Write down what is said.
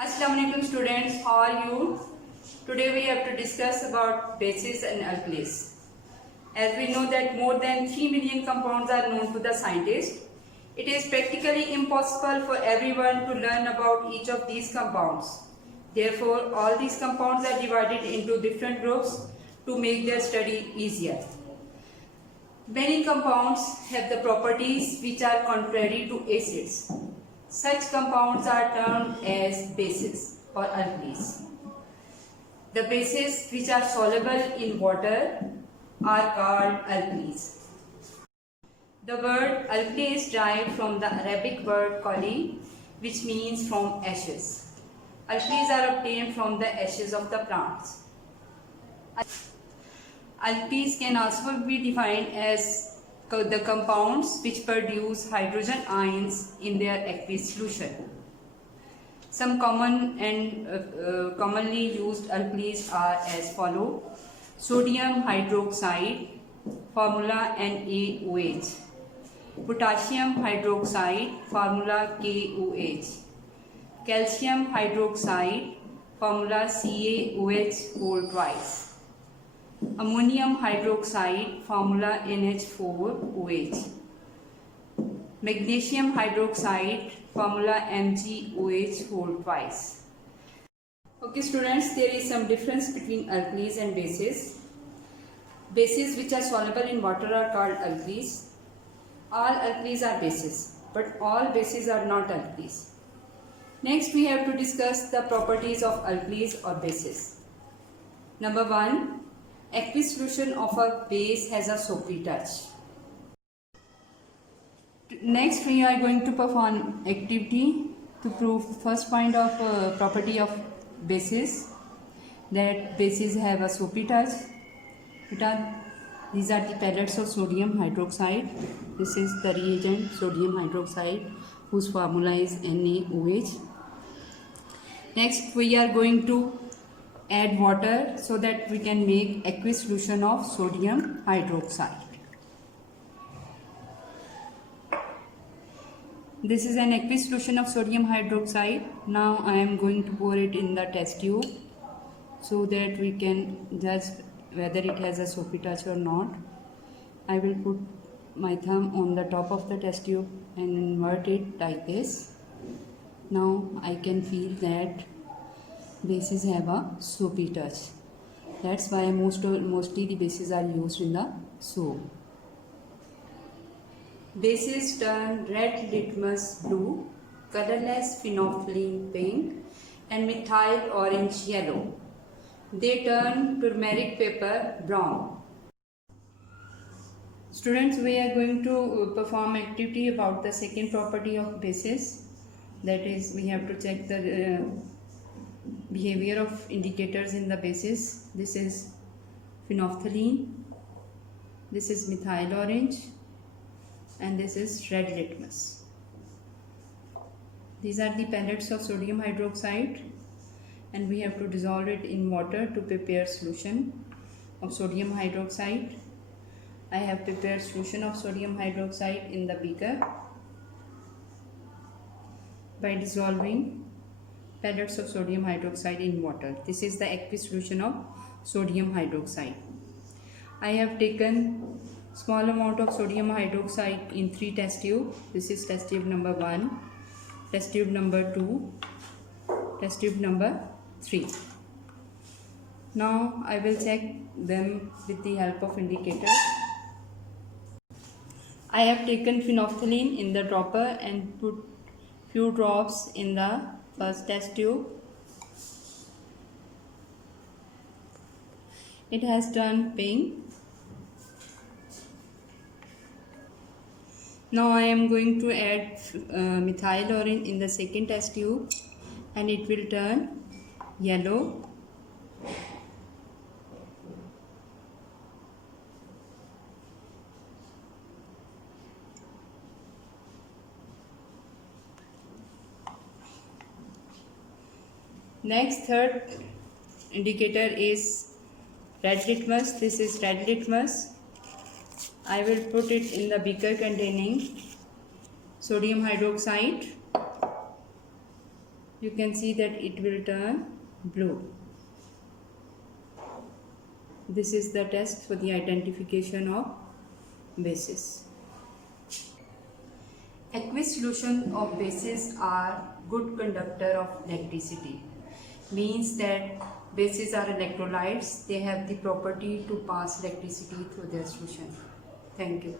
Assalamualaikum students, how are you? Today we have to discuss about bases and alkalis. As we know that more than 3 million compounds are known to the scientists, it is practically impossible for everyone to learn about each of these compounds. Therefore, all these compounds are divided into different groups to make their study easier. Many compounds have the properties which are contrary to acids. Such compounds are termed as bases or alkalis. The bases which are soluble in water are called alkalis. The word alkali is derived from the Arabic word kali, which means from ashes. Alkalis are obtained from the ashes of the plants. Alkalis can also be defined as the compounds which produce hydrogen ions in their aqueous solution. Some common and commonly used alkalis are as follow: sodium hydroxide, formula NaOH; potassium hydroxide, formula KOH; calcium hydroxide, formula CaOH whole twice; ammonium hydroxide, formula NH4OH; magnesium hydroxide, formula MgOH whole twice. Okay students, there is some difference between alkalis and bases. Bases which are soluble in water are called alkalis. All alkalis are bases, but all bases are not alkalis. Next we have to discuss the properties of alkalis or bases. Number 1. Aqueous solution of a base has a soapy touch. Next we are going to perform activity to prove first point of property of bases, that bases have a soapy touch. These are the pellets of sodium hydroxide. This is the reagent sodium hydroxide whose formula is NaOH. Next we are going to add water so that we can make aqueous solution of sodium hydroxide. This is an aqueous solution of sodium hydroxide. Now I am going to pour it in the test tube so that we can judge whether it has a soapy touch or not. I will put my thumb on the top of the test tube and invert it like this. Now I can feel that bases have a soapy touch. That's why mostly the bases are used in the soap. Bases turn red litmus blue, colorless phenolphthalein pink, and methyl orange yellow. They turn turmeric paper brown. Students, we are going to perform activity about the second property of bases. That is, we have to check the behavior of indicators in the bases. This is phenolphthalein, this is methyl orange, and this is red litmus. These are the pellets of sodium hydroxide, and we have to dissolve it in water to prepare solution of sodium hydroxide. I have prepared solution of sodium hydroxide in the beaker by dissolving pellets of sodium hydroxide in water. This is the aqueous solution of sodium hydroxide. I have taken small amount of sodium hydroxide in 3 test tubes. This is test tube number 1, test tube number 2, test tube number 3. Now I will check them with the help of indicator. I have taken phenolphthalein in the dropper and put few drops in the first test tube. It has turned pink. Now I am going to add methyl orange in the second test tube and it will turn yellow. Next, third indicator is red litmus. This is red litmus. I will put it in the beaker containing sodium hydroxide you can see that it will turn blue. This is the test for the identification of bases. Aqueous solution of bases are good conductor of electricity. Means that bases are electrolytes. They have the property to pass electricity through their solution. Thank you.